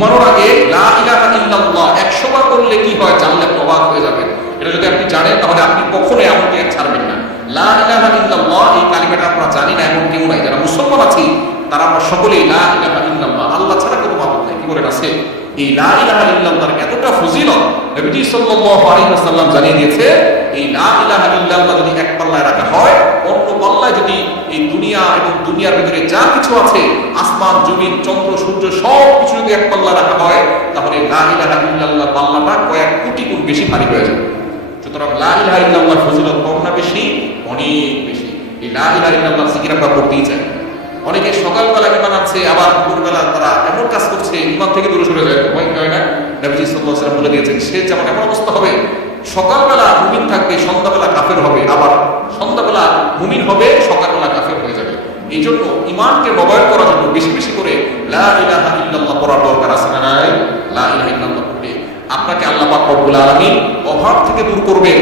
ঘুমানোর আগে লা ইলাহা ইল্লাল্লাহ 100 বার করলে কি হয় জানলে অবাক হয়ে যাবেন। এটা যদি আপনি জানেন তাহলে আপনি কখনোই এমনটি ছাড়বেন না। লা ইলাহা ইল্লাল্লাহ এই কালিমাটা আমরা জানি না এমন কেউ নাই। যারা মুসলমান আছি তারা আমরা সকলেই লা ইলাহা ইল্লাল্লাহ, আল্লাহ ছাড়া কোনো মাবুদ নাই, কি বলেন আছে? এই লা ইলাহা ইল্লাল্লাহর এতটা ফজিলত নবীজি সাল্লাল্লাহু আলাইহি ওয়াসাল্লাম জানিয়ে দিয়েছে। এই লা ইলাহা ইল্লাল্লাহ যদি এক পাল্লায় রাখা হয়, অন্য পাল্লায় যদি এই দুনিয়া এবং দুনিয়ার ভিতরে যা কিছু আছে, আসমান জমিন চন্দ্র সূর্য সব কিছু যদি এক পাল্লা রাখা হয়, তাহলে লা ইলাহা ইল্লাল্লাহ পাল্লাটা কয়েক কোটি গুণ বেশি ভারী হয়ে যাবে। সুতরাং লা ইলাহা ইল্লাল্লাহর ফজিলত কম না বেশি? অনেক বেশি। এই লা ইলাহা ইল্লাল্লাহ জিকির আমরা করতেই চাই। অনেকে সকালবেলা ইমান আনছে, আবার দুপুরবেলা তারা এমন কাজ করছে ইমান থেকে দূরে সরে যায়, ভয় হয় না? নবীজি সাল্লাল্লাহু আলাইহি ওয়াসাল্লাম বলে দিয়েছেন সে যেমন এমন অবস্থা হবে, সকালবেলা মুমিন থাকবে, সন্ধ্যাবেলা কাফের হবে, আবার সন্ধ্যাবেলা মুমিন হবে, সকালবেলা কাফের হয়ে যাবে। এই জন্য ইমানকে নবায়ন করার জন্য বেশি বেশি করে লা ইলাহা ইল্লাল্লাহ পড়ার দরকার আছে না নাই? লা ইলাহা ইল্লাল্লাহ পড়লে আপনাকে আল্লাহ পাক রব্বুল আলামিন অভাব থেকে দূর করবে।